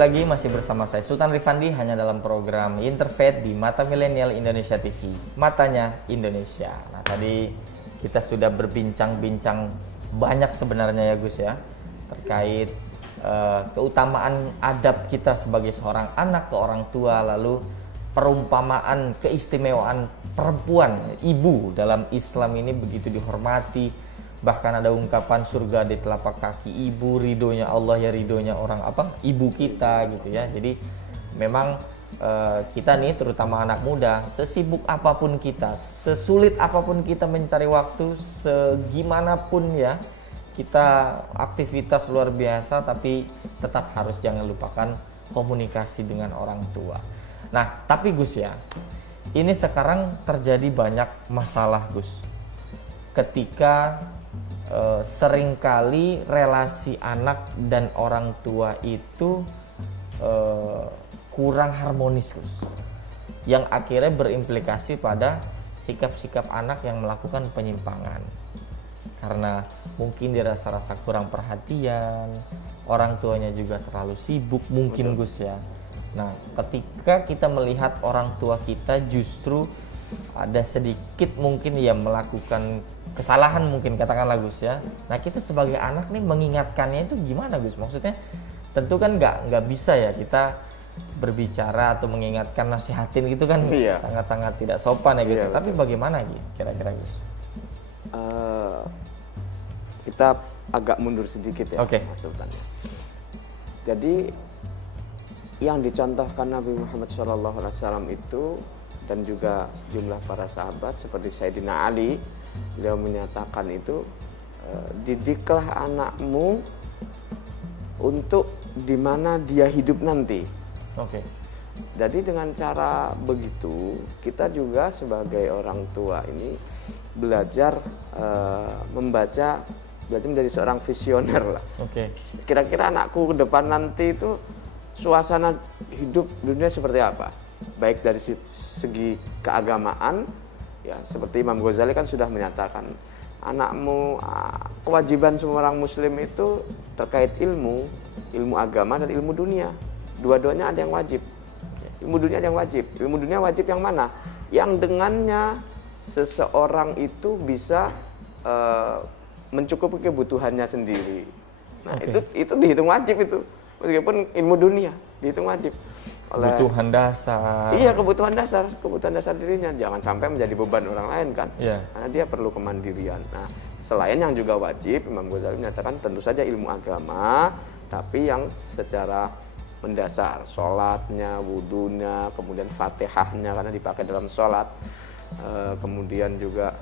lagi masih bersama saya Sultan Rifandi hanya dalam program Interfaith di Mata Milenial Indonesia TV, Matanya Indonesia. Nah, tadi kita sudah berbincang-bincang banyak sebenarnya ya Gus ya, terkait keutamaan adab kita sebagai seorang anak ke orang tua, lalu perumpamaan keistimewaan perempuan, ibu dalam Islam ini begitu dihormati. Bahkan ada ungkapan surga di telapak kaki ibu, ridhonya Allah ya ridhonya orang ibu kita gitu ya. Jadi memang kita nih terutama anak muda, sesibuk apapun kita, sesulit apapun kita mencari waktu, segimanapun ya kita aktivitas luar biasa, tapi tetap harus jangan lupakan komunikasi dengan orang tua. Nah tapi Gus ya, ini sekarang terjadi banyak masalah Gus, ketika seringkali relasi anak dan orang tua itu kurang harmonis Gus, yang akhirnya berimplikasi pada sikap-sikap anak yang melakukan penyimpangan karena mungkin dirasa-rasa kurang perhatian, orang tuanya juga terlalu sibuk mungkin. Betul. Gus ya. Nah ketika kita melihat orang tua kita justru ada sedikit mungkin ya melakukan kesalahan mungkin katakanlah Gus ya. Nah kita sebagai anak nih mengingatkannya itu gimana Gus? Maksudnya tentu kan nggak bisa ya kita berbicara atau mengingatkan, nasihatin gitu kan. Iya. Sangat-sangat tidak sopan ya Gus. Iya, tapi bagaimana kira-kira Gus? Kita agak mundur sedikit ya, Mas Sultan. Jadi yang dicontohkan Nabi Muhammad SAW itu dan juga sejumlah para sahabat seperti Sayyidina Ali, beliau menyatakan itu, didiklah anakmu untuk di mana dia hidup nanti. Jadi dengan cara begitu kita juga sebagai orang tua ini belajar membaca, belajar menjadi seorang visioner lah. Kira-kira anakku ke depan nanti itu suasana hidup dunia seperti apa? Baik dari segi keagamaan ya, seperti Imam Ghazali kan sudah menyatakan anakmu, kewajiban semua orang muslim itu terkait ilmu agama dan ilmu dunia, dua-duanya ada yang wajib. Ilmu dunia ada yang wajib. Ilmu dunia wajib yang mana? Yang dengannya seseorang itu bisa mencukupi kebutuhannya sendiri. Nah itu dihitung wajib itu, meskipun ilmu dunia dihitung wajib. Kebutuhan dasar. Iya, kebutuhan dasar dirinya, jangan sampai menjadi beban orang lain kan. Karena dia perlu kemandirian. Nah, selain yang juga wajib, Imam Ghazali menyatakan tentu saja ilmu agama, tapi yang secara mendasar, sholatnya, wudunya, kemudian fatihahnya karena dipakai dalam sholat, kemudian juga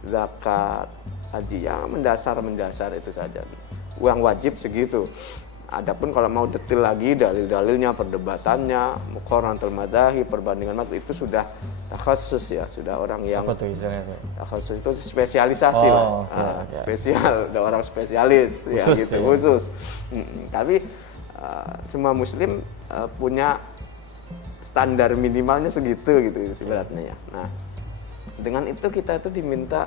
zakat, haji, yang mendasar itu saja. Yang wajib segitu. Adapun kalau mau detail lagi dalil-dalilnya, perdebatannya, muqaranatul madzahib, perbandingan madzhab itu sudah takhasus ya, sudah orang yang takhasus itu spesialisasi lah. Spesial, ada orang spesialis khusus, ya gitu, ya. Khusus. Tapi semua muslim punya standar minimalnya segitu gitu sebenarnya ya. Nah, dengan itu kita itu diminta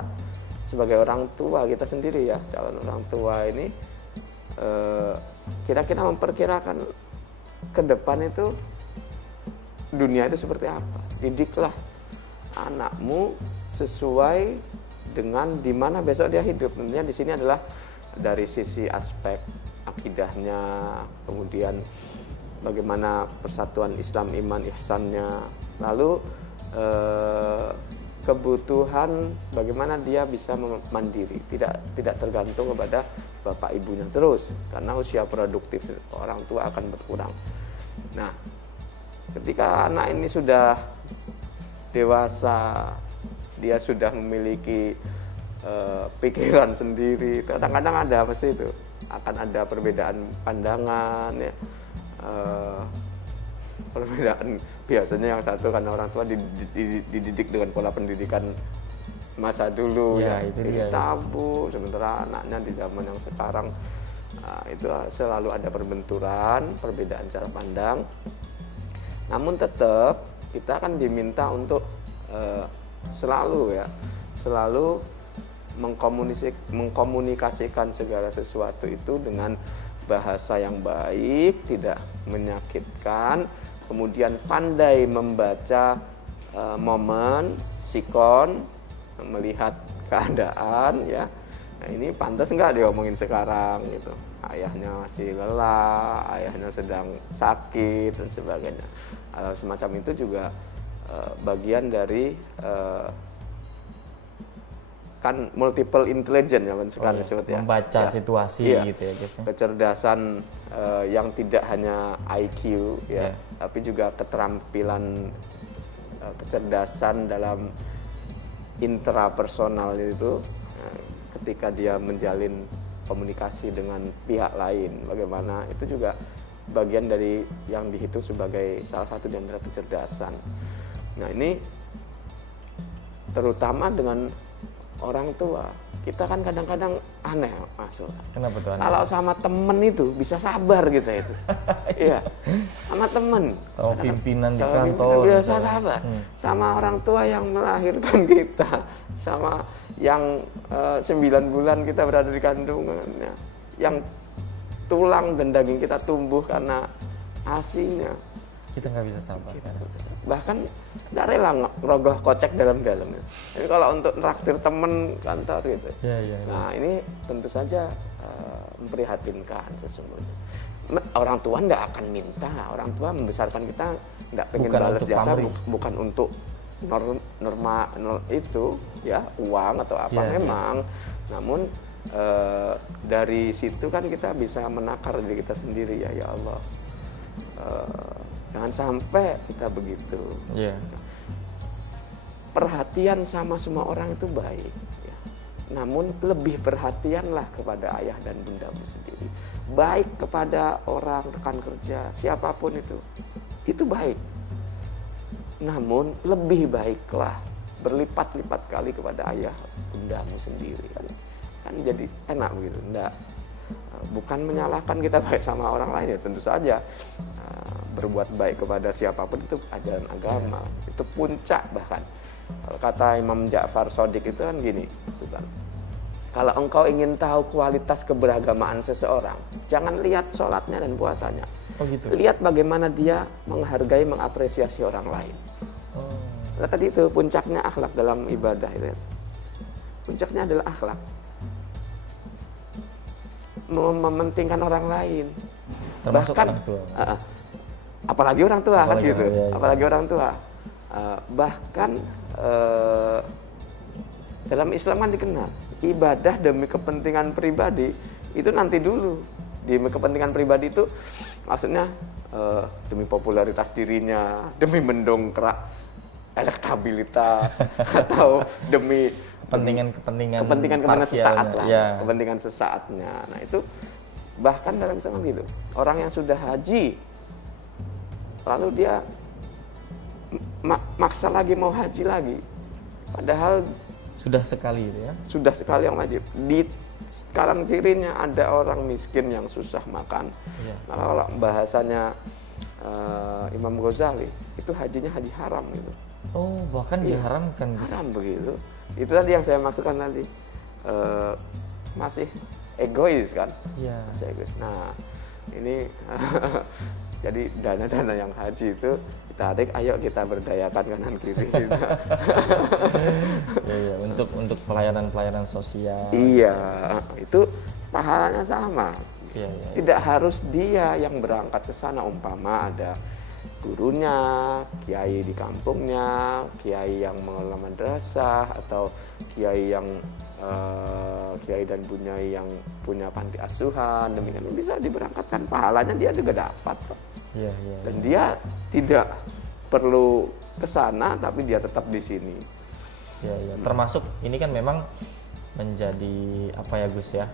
sebagai orang tua kita sendiri ya, calon orang tua ini kira-kira memperkirakan ke depan itu dunia itu seperti apa. Didiklah anakmu sesuai dengan di mana besok dia hidup. Tentunya di sini adalah dari sisi aspek akidahnya, kemudian bagaimana persatuan Islam, iman, ihsannya, lalu kebutuhan bagaimana dia bisa mandiri, tidak tergantung kepada bapak ibunya terus, karena usia produktif orang tua akan berkurang. Nah, ketika anak ini sudah dewasa, dia sudah memiliki pikiran sendiri, kadang-kadang ada pasti itu akan ada perbedaan pandangan ya. Perbedaan biasanya yang satu karena orang tua dididik dengan pola pendidikan masa dulu ya itu dia tabu, sementara anaknya di zaman yang sekarang itu selalu ada perbenturan, perbedaan cara pandang. Namun tetap kita akan diminta untuk selalu mengkomunikasikan segala sesuatu itu dengan bahasa yang baik, tidak menyakitkan, kemudian pandai membaca momen, sikon, melihat keadaan ya. Nah, ini pantas nggak diomongin sekarang gitu. Ayahnya masih lelah, ayahnya sedang sakit dan sebagainya. Hal semacam itu juga bagian dari kan multiple intelligence ya kan sekarang disebut ya. Membaca situasi gitu ya guys. Kecerdasan yang tidak hanya IQ ya, tapi juga keterampilan kecerdasan dalam intrapersonal itu ketika dia menjalin komunikasi dengan pihak lain, bagaimana itu juga bagian dari yang dihitung sebagai salah satu di antara kecerdasan. Nah ini terutama dengan orang tua, kita kan kadang-kadang aneh masuk. Kenapa tuh aneh? Kalau sama temen itu bisa sabar gitu itu. Iya, sama temen. Sama pimpinan di Sama kantor. pimpinan biasa sabar. Sama orang tua yang melahirkan kita, sama yang 9 bulan kita berada di kandungannya, yang tulang dan daging kita tumbuh karena asinya. Kita nggak bisa sabar. Bahkan nggak rela ngerogoh kocek dalam-dalamnya. Jadi kalau untuk traktir temen kantor gitu. Nah ini tentu saja memprihatinkan sesungguhnya. Orang tua nggak akan minta, orang tua membesarkan kita nggak pengen balas jasa, bukan untuk norma itu ya uang atau apa memang. Namun dari situ kan kita bisa menakar diri kita sendiri ya Allah. Jangan sampai kita begitu. Perhatian sama semua orang itu baik. Ya. Namun lebih perhatianlah kepada ayah dan bundamu sendiri. Baik kepada orang rekan kerja, siapapun itu baik. Namun lebih baiklah berlipat-lipat kali kepada ayah bundamu sendiri kan jadi enak begitu. Enggak, bukan menyalahkan kita baik sama orang lain ya, tentu saja. Berbuat baik kepada siapapun itu ajaran agama, itu puncak. Bahkan kata Imam Ja'far Shadiq itu kan gini, Sultan, kalau engkau ingin tahu kualitas keberagamaan seseorang, jangan lihat sholatnya dan puasanya, lihat bagaimana dia menghargai, mengapresiasi orang lain. Nah, tadi itu puncaknya akhlak dalam ibadah itu, puncaknya adalah akhlak, mementingkan orang lain. Termasuk bahkan orang tua. Apalagi orang tua kan gitu, apalagi orang tua. Bahkan dalam Islam kan dikenal ibadah demi kepentingan pribadi itu nanti dulu. Demi kepentingan pribadi itu maksudnya demi popularitas dirinya, demi mendongkrak elektabilitas atau demi kepentingan sesaat lah, kepentingan sesaatnya. Nah itu bahkan dalam Islam gitu, orang yang sudah haji lalu dia maksa lagi mau haji lagi, padahal sudah sekali ya. Sudah sekali yang wajib. Di kanan kirinya ada orang miskin yang susah makan. Nah, kalau bahasanya Imam Ghazali itu hajinya haji haram gitu. Oh, bahkan diharamkan. Haram begitu. Itu tadi yang saya maksudkan tadi. Masih egois kan? Iya. Masih egois. Nah, ini jadi dana-dana yang haji itu ditarik, ayo kita berdayakan kanan kiri. Iya, untuk pelayanan sosial. Iya, itu pahalanya sama. Iya. Tidak harus dia yang berangkat ke sana, umpama ada gurunya, kiai di kampungnya, kiai yang mengelola madrasah, atau kiai yang kiai dan bunyai yang punya panti asuhan, demikian bisa diberangkatkan, pahalanya dia juga dapat kok. Iya. Dan dia tidak perlu ke sana, tapi dia tetap di sini. Iya. Termasuk ini kan memang menjadi apa ya Gus ya?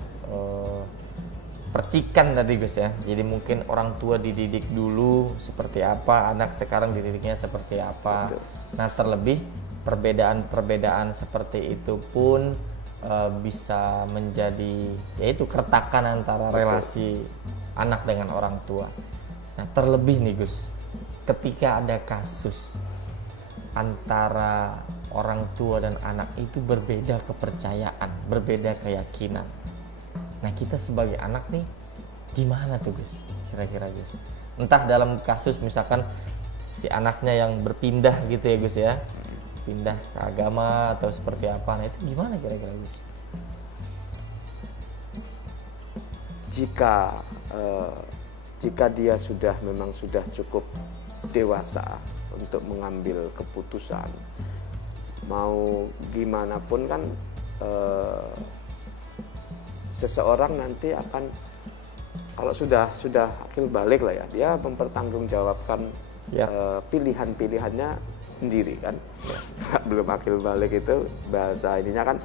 Percikan tadi Gus ya. Jadi mungkin orang tua dididik dulu seperti apa, anak sekarang dididiknya seperti apa. Betul. Nah, terlebih perbedaan seperti itu pun bisa menjadi yaitu keretakan antara relasi anak dengan orang tua. Nah, terlebih nih Gus, ketika ada kasus antara orang tua dan anak itu berbeda kepercayaan, berbeda keyakinan. Nah, kita sebagai anak nih Gimana tuh Gus? Kira-kira Gus. Entah dalam kasus misalkan si anaknya yang berpindah gitu ya Gus ya. Pindah ke agama atau seperti apa. Nah itu gimana kira-kira Gus? Jika dia memang sudah cukup dewasa untuk mengambil keputusan, mau gimana pun kan seseorang nanti akan, kalau sudah akil balik lah ya, dia mempertanggungjawabkan pilihan-pilihannya sendiri kan. Belum akil balik itu bahasa ininya kan,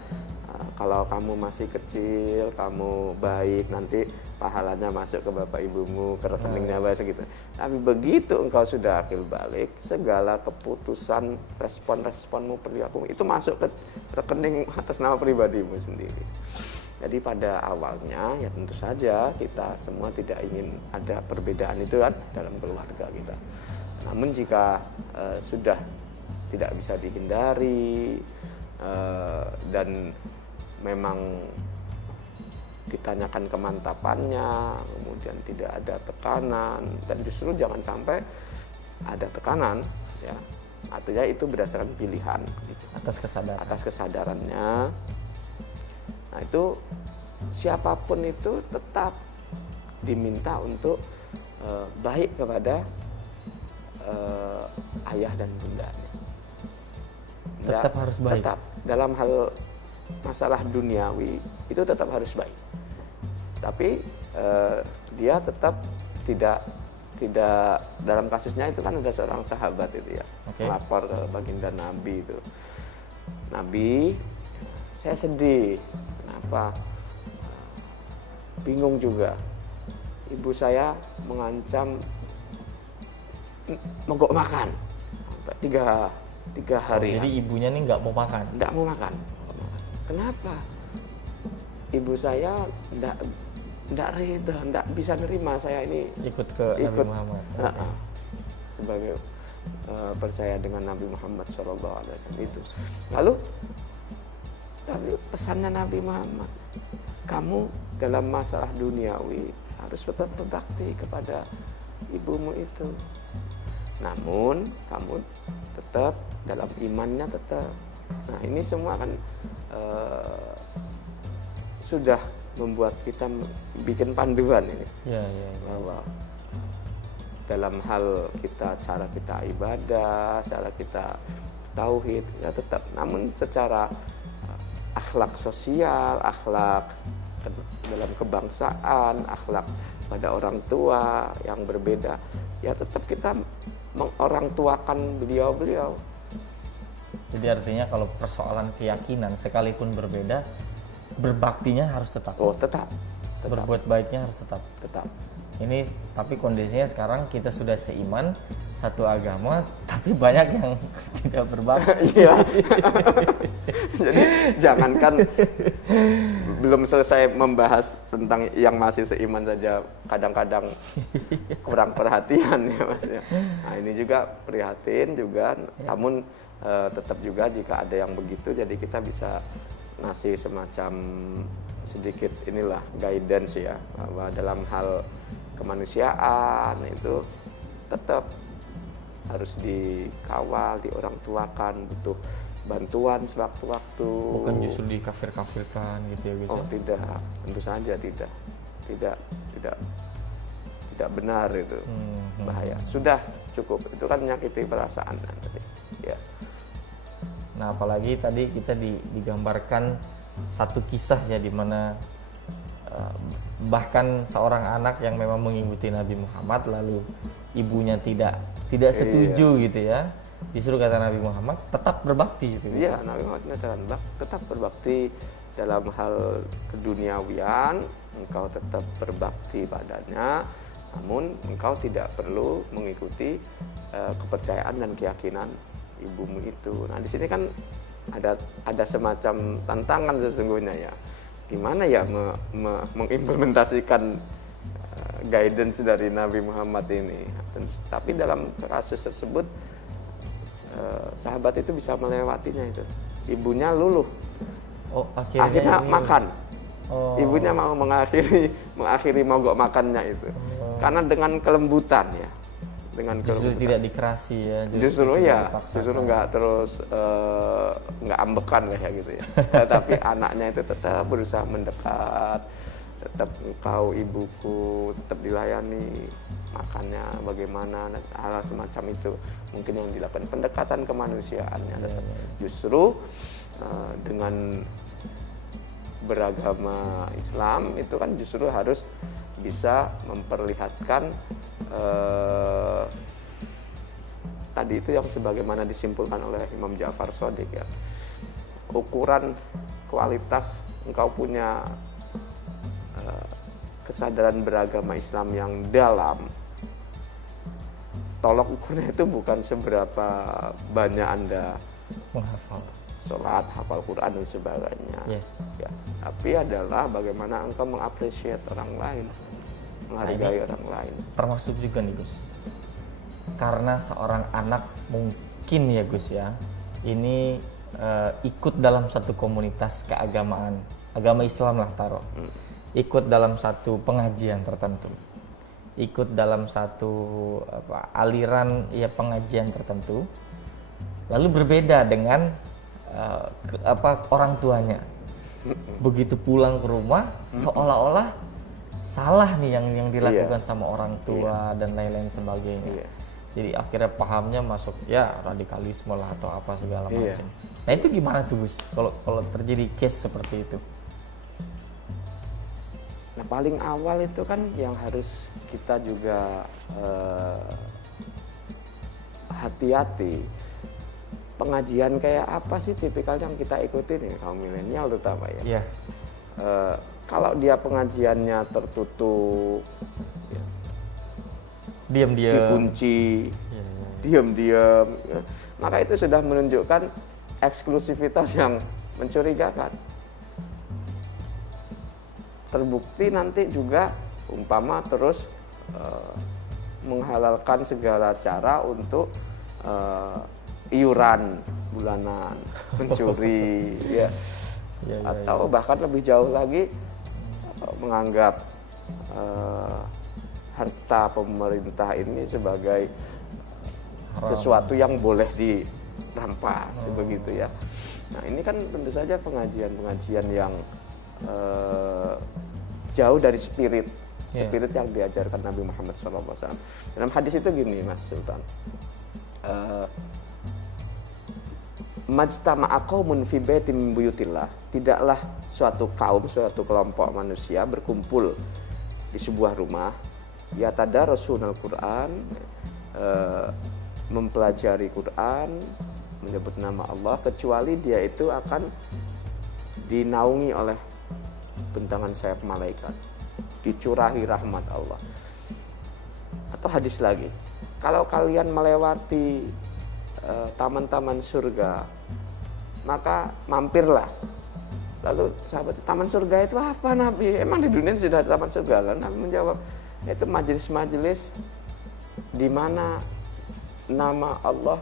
kalau kamu masih kecil, kamu baik, nanti pahalanya masuk ke bapak ibumu, ke rekeningnya bahasa gitu. Tapi begitu engkau sudah akil balik, segala keputusan, respon-responmu, perilakumu itu masuk ke rekening atas nama pribadimu sendiri. Jadi pada awalnya ya tentu saja kita semua tidak ingin ada perbedaan itu kan dalam keluarga kita. Namun jika sudah tidak bisa dihindari dan memang ditanyakan kemantapannya, kemudian tidak ada tekanan, dan justru jangan sampai ada tekanan, ya artinya itu berdasarkan pilihan gitu. Atas kesadarannya. Nah itu siapapun itu tetap diminta untuk baik kepada ayah dan bundanya. Tetap harus baik. Tetap dalam hal masalah duniawi itu tetap harus baik. Tapi dia tetap tidak dalam kasusnya itu kan ada seorang sahabat itu ya, melapor ke baginda Nabi itu. Nabi, saya sedih. Kenapa? Bingung juga. Ibu saya mengancam mogok makan sampai 3 hari. Jadi ibunya nih nggak mau makan? Nggak mau makan. Kenapa? Ibu saya nggak reda, nggak bisa nerima saya ini ikut Nabi Muhammad. Sebagai percaya dengan Nabi Muhammad SAW itu. Lalu tapi pesannya Nabi Muhammad, kamu dalam masalah duniawi harus tetap berbakti kepada ibumu itu. Namun kamu tetap dalam imannya tetap. Nah ini semua kan sudah membuat kita bikin panduan ini. Ya. Bahwa dalam hal cara kita ibadah, cara kita tauhid, ya tetap. Namun secara akhlak sosial, akhlak dalam kebangsaan, akhlak pada orang tua yang berbeda, ya tetap kita mengorangtuakan beliau-beliau. Jadi artinya kalau persoalan keyakinan sekalipun berbeda, berbaktinya harus tetap. Oh, tetap. Berbuat baiknya harus tetap. Ini tapi kondisinya sekarang kita sudah seiman, satu agama, tapi banyak yang tidak berbakti. Iya. Jadi jangankan belum selesai membahas tentang yang masih seiman saja, kadang-kadang kurang perhatian ya Mas ya. Nah ini juga prihatin juga, namun tetap juga jika ada yang begitu, jadi kita bisa ngasih semacam sedikit inilah guidance ya, bahwa dalam hal kemanusiaan itu tetap harus dikawal, diorangtuakan, butuh bantuan sewaktu-waktu. Bukan justru dikafir-kafirkan gitu ya Gus? Oh tidak, tentu saja tidak benar itu, bahaya. Sudah cukup, itu kan menyakiti perasaan nanti. Ya. Nah apalagi tadi kita digambarkan satu kisah ya, di mana bahkan seorang anak yang memang mengikuti Nabi Muhammad lalu ibunya tidak setuju gitu ya, disuruh kata Nabi Muhammad tetap berbakti gitu. Iya, Nabi Muhammad tetap berbakti dalam hal keduniawian, engkau tetap berbakti padanya, namun engkau tidak perlu mengikuti kepercayaan dan keyakinan ibumu itu. Nah di sini kan ada semacam tantangan sesungguhnya ya, gimana ya mengimplementasikan guidance dari Nabi Muhammad ini. Tapi dalam kasus tersebut sahabat itu bisa melewatinya itu. Ibunya luluh, akhirnya makan Ibunya mau mengakhiri mogok makannya itu. Karena dengan kelembutan ya. Dengan justru tidak dikerasi ya. Justru nggak terus nggak ambekan kayak gitu ya. Tapi anaknya itu tetap berusaha mendekat, tetap engkau ibuku, tetap dilayani makannya bagaimana, hal semacam itu mungkin yang dilakukan, pendekatan kemanusiaannya. Justru dengan beragama Islam itu kan justru harus bisa memperlihatkan tadi itu yang sebagaimana disimpulkan oleh Imam Ja'far Shadiq ya, ukuran kualitas engkau punya kesadaran beragama Islam yang dalam, tolok ukurnya itu bukan seberapa banyak Anda menghafal sholat, hafal Quran dan sebagainya, ya, tapi adalah bagaimana engkau mengapresiasi orang lain, menghargai orang lain. Termasuk juga nih Gus, karena seorang anak mungkin ya Gus ya, ini ikut dalam satu komunitas keagamaan, agama Islam lah taruh, ikut dalam satu pengajian tertentu, ikut dalam satu aliran ya pengajian tertentu, lalu berbeda dengan orang tuanya. Begitu pulang ke rumah seolah-olah salah nih yang dilakukan sama orang tua dan lain-lain sebagainya. Jadi akhirnya pahamnya masuk ya radikalisme lah atau apa segala macam. Nah itu gimana tuh Gus kalau terjadi case seperti itu? Nah paling awal itu kan yang harus kita juga hati-hati. Pengajian kayak apa sih tipikal yang kita ikutin nih kaum milenial terutama ya. Kalau dia pengajiannya tertutup, ya, diam-diam, dikunci, diam-diam, ya, maka itu sudah menunjukkan eksklusivitas yang mencurigakan. Terbukti nanti juga umpama terus menghalalkan segala cara untuk iuran bulanan, mencuri, ya. Atau bahkan lebih jauh lagi menganggap harta pemerintah ini sebagai sesuatu yang boleh dirampas, begitu ya. Nah ini kan tentu saja pengajian-pengajian yang jauh dari spirit yang diajarkan Nabi Muhammad SAW. Dalam hadis itu gini Mas Sultan, majtama'a qaumun fi baitin min buyutillah, tidaklah suatu kaum, suatu kelompok manusia berkumpul di sebuah rumah, yatadarrasunal Quran, mempelajari Quran, menyebut nama Allah, kecuali dia itu akan dinaungi oleh bentangan sayap malaikat, dicurahi rahmat Allah. Atau hadis lagi, kalau kalian melewati taman-taman surga, maka mampirlah. Lalu sahabat, taman surga itu apa Nabi? Emang di dunia sudah ada taman surga? Lalu Nabi menjawab, itu majelis-majelis di mana nama Allah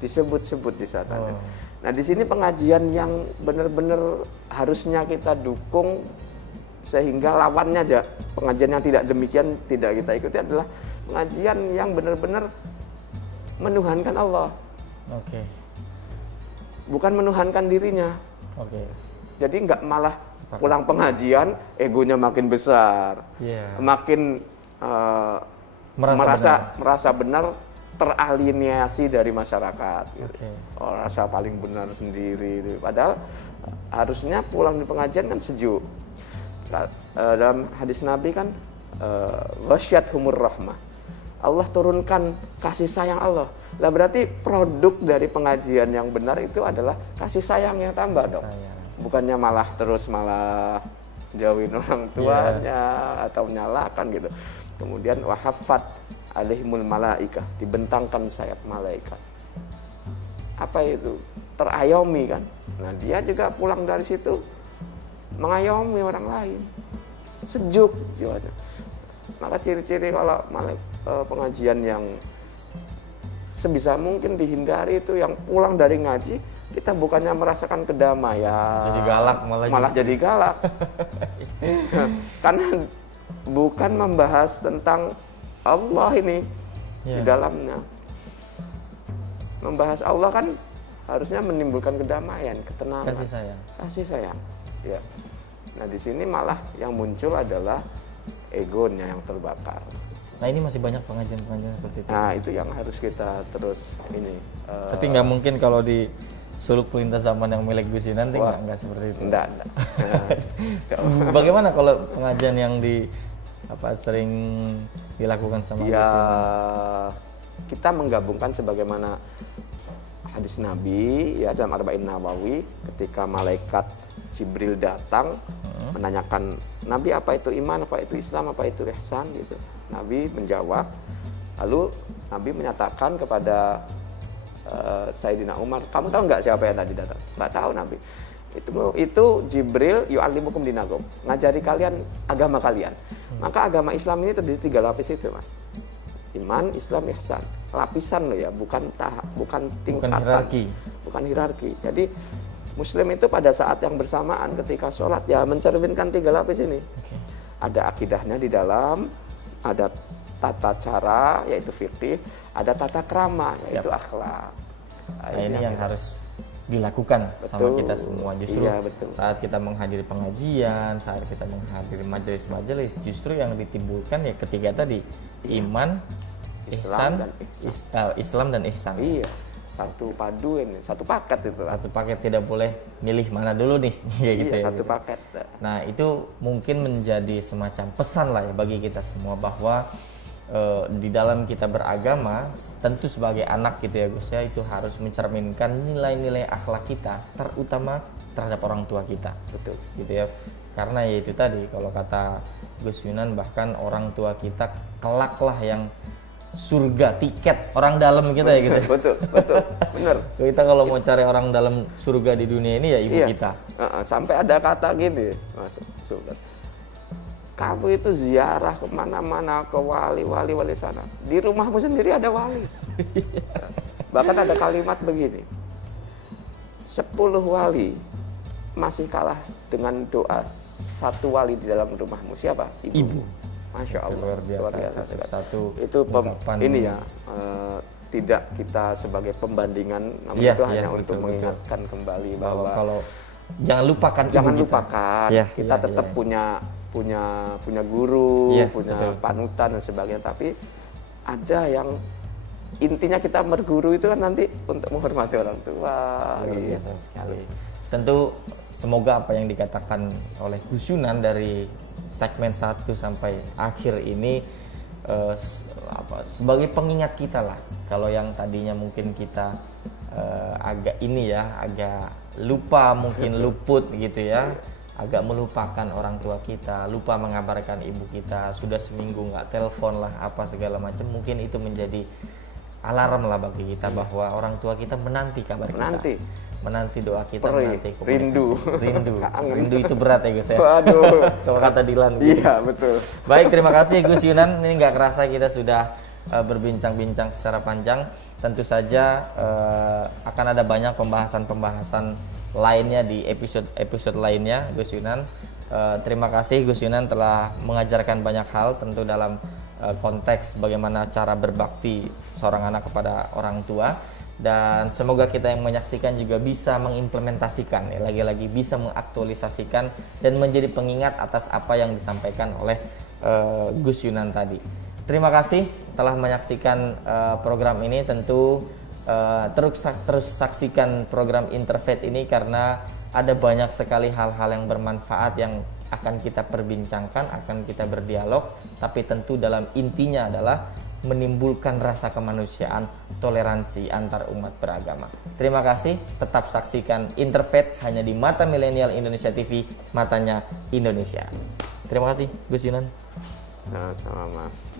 disebut-sebut di sana. Nah di sini pengajian yang benar-benar harusnya kita dukung sehingga lawannya aja, pengajian yang tidak demikian tidak kita ikuti adalah pengajian yang benar-benar menuhankan Allah. Bukan menuhankan dirinya. Jadi nggak malah pulang pengajian egonya makin besar, makin merasa benar, teralienasi dari masyarakat. Gitu. Rasa paling benar sendiri. Gitu. Padahal harusnya pulang di pengajian kan sejuk. Dalam hadis Nabi kan ghasyyathumur rahmah. Allah turunkan kasih sayang Allah. Lah berarti produk dari pengajian yang benar itu adalah kasih sayang yang tambah dong. Bukannya malah jauhin orang tuanya atau menyalahkan gitu. Kemudian wahaffat alaihimul malaikah, dibentangkan sayap malaikat. Apa itu? Terayomi kan. Nah, dia juga pulang dari situ mengayomi orang lain. Sejuk jiwanya. Maka ciri-ciri kalau pengajian yang sebisa mungkin dihindari itu yang pulang dari ngaji, kita bukannya merasakan kedamaian. Jadi galak malah jadi galak. Karena bukan membahas tentang Allah ini di dalamnya. Membahas Allah kan harusnya menimbulkan kedamaian, ketenangan, kasih sayang. Ya. Nah di sini malah yang muncul adalah egonya yang terbakar. Nah ini masih banyak pengajian-pengajian seperti itu. Nah itu yang harus kita terus ini. Tapi nggak mungkin kalau di suluk perintah zaman yang milik Gus Yunan nanti nggak seperti itu. Enggak. Bagaimana kalau pengajian yang sering dilakukan sama Gus Yunan? Kita menggabungkan sebagaimana hadis Nabi ya dalam Arba'in Nawawi ketika malaikat Jibril datang menanyakan Nabi apa itu iman, apa itu Islam, apa itu ihsan gitu. Nabi menjawab, lalu Nabi menyatakan kepada Sayyidina Umar, kamu tahu nggak siapa yang tadi datang? Nggak tahu Nabi. Itu Jibril yu'allimukum dinakum, ngajari kalian agama kalian. Maka agama Islam ini terdiri 3 lapis itu, Mas. Iman, Islam, ihsan. Lapisan loh ya, bukan tingkatan, bukan hierarki. Jadi Muslim itu pada saat yang bersamaan ketika sholat ya mencerminkan 3 lapis ini. Ada akidahnya di dalam, ada tata cara yaitu fikih, ada tata krama yaitu akhlak. Nah, ini yang harus dilakukan sama kita semua justru saat kita menghadiri pengajian, saat kita menghadiri majelis-majelis, justru yang ditimbulkan ya ketiga tadi iman, Islam dan ihsan. Iya. Satu padu ini, satu paket itu. Satu paket, tidak boleh milih mana dulu nih, kayak gitu ya. Satu paket. Nah itu mungkin menjadi semacam pesan lah ya bagi kita semua bahwa di dalam kita beragama, tentu sebagai anak gitu ya Gus ya, itu harus mencerminkan nilai-nilai akhlak kita, terutama terhadap orang tua kita. Betul. Gitu ya. Karena ya itu tadi, kalau kata Gus Yunan bahkan orang tua kita kelaklah yang surga, tiket orang dalam kita ya gitu. Betul, benar. Kita kalau mau cari orang dalam surga di dunia ini ya ibu kita. Sampai ada kata gini, Mas Sultan. Kamu itu ziarah kemana-mana ke wali sana. Di rumahmu sendiri ada wali. Bahkan ada kalimat begini. 10 wali masih kalah dengan doa 1 wali di dalam rumahmu. Siapa? Ibu. Masya Allah, luar biasa. Itu ini ya, tidak kita sebagai pembandingan, namun itu hanya untuk mengingatkan kembali bahwa kalau jangan lupakan kita tetap punya guru, punya panutan dan sebagainya. Tapi ada yang intinya kita berguru itu kan nanti untuk menghormati orang tua. Biasa sekali. Tentu semoga apa yang dikatakan oleh Gus Yunan dari segmen 1 sampai akhir ini sebagai pengingat kita lah. Kalau yang tadinya mungkin kita agak lupa, mungkin luput gitu ya, agak melupakan orang tua kita, lupa mengabarkan ibu kita, sudah seminggu nggak telepon lah, apa segala macam, mungkin itu menjadi alarm lah bagi kita bahwa orang tua kita menanti kabar kita. Menanti doa kita, menanti rindu itu berat ya Gus ya. Waduh, kalau kata Dilan gitu. Iya betul. Baik, terima kasih Gus Yunan. Ini nggak kerasa kita sudah berbincang-bincang secara panjang. Tentu saja akan ada banyak pembahasan lainnya di episode lainnya Gus Yunan. Terima kasih Gus Yunan telah mengajarkan banyak hal tentu dalam konteks bagaimana cara berbakti seorang anak kepada orang tua. Dan semoga kita yang menyaksikan juga bisa mengimplementasikan, ya, lagi-lagi bisa mengaktualisasikan dan menjadi pengingat atas apa yang disampaikan oleh Gus Yunan tadi. Terima kasih telah menyaksikan program ini. Tentu terus saksikan program Interfaith ini karena ada banyak sekali hal-hal yang bermanfaat yang akan kita perbincangkan, akan kita berdialog, tapi tentu dalam intinya adalah menimbulkan rasa kemanusiaan, toleransi antar umat beragama. Terima kasih, tetap saksikan Interfaith hanya di Mata Milenial Indonesia TV, matanya Indonesia. Terima kasih Gus Yunan. Sama-sama Mas.